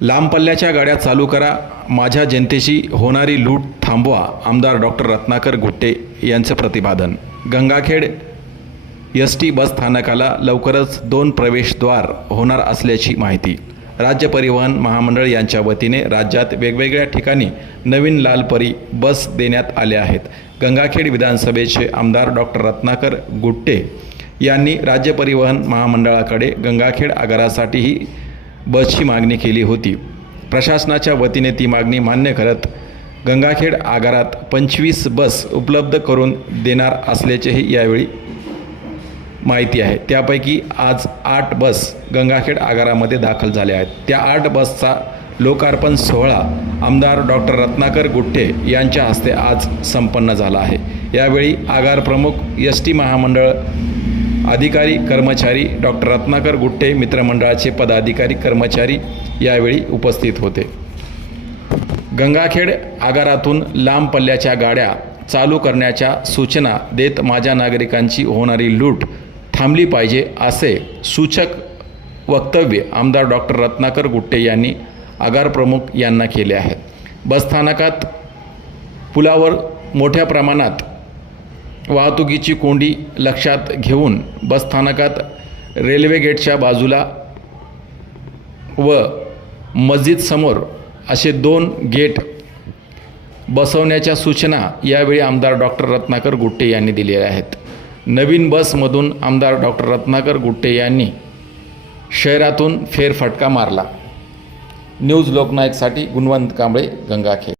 लांब पल्ल्याच्या गाड्या चालू करा. माझ्या जनतेशी होणारी लूट थांबवा. आमदार डॉक्टर रत्नाकर गुट्टे यांचं प्रतिपादन. गंगाखेड एस टी बस स्थानकाला लवकरच दोन प्रवेशद्वार होणार असल्याची माहिती. राज्य परिवहन महामंडळ यांच्या वतीने राज्यात वेगवेगळ्या ठिकाणी नवीन लालपरी बस देण्यात आल्या आहेत. गंगाखेड विधानसभेचे आमदार डॉक्टर रत्नाकर गुट्टे यांनी राज्य परिवहन महामंडळाकडे गंगाखेड आगारासाठीही बसची मागणी केली होती. प्रशासनाच्या वतीने ती मागणी मान्य करत गंगाखेड आगारात पंचवीस बस उपलब्ध करून देणार असल्याचेही यावेळी माहिती आहे. त्यापैकी आज आठ बस गंगाखेड आगारामध्ये दाखल झाल्या आहेत. त्या आठ बसचा लोकार्पण सोहळा आमदार डॉक्टर रत्नाकर गुट्टे यांच्या हस्ते आज संपन्न झाला आहे. यावेळी आगार प्रमुख एस टी महामंडळ अधिकारी कर्मचारी डॉक्टर रत्नाकर गुट्टे मित्रमंडळाचे पदाधिकारी कर्मचारी यावेळी उपस्थित होते. गंगाखेड आगारातून लांब पल्ल्याच्या गाड्या चालू करण्याच्या सूचना देत माझ्या नागरिकांची होणारी लूट थांबली पाहिजे असे सूचक वक्तव्य आमदार डॉक्टर रत्नाकर गुट्टे यांनी आगार प्रमुख यांना केले आहे. बसस्थानकात पुलावर मोठ्या प्रमाणात वाहतुकीची कोंडी लक्षात घेऊन बसस्थानकात रेल्वे गेटच्या बाजूला व मस्जिदसमोर असे दोन गेट बसवण्याच्या सूचना यावेळी आमदार डॉक्टर रत्नाकर गुट्टे यांनी दिलेल्या आहेत. नवीन बसमधून आमदार डॉक्टर रत्नाकर गुट्टे यांनी शहरातून फेरफटका मारला. न्यूज लोकनायकसाठी गुणवंत कांबळे गंगाखेड.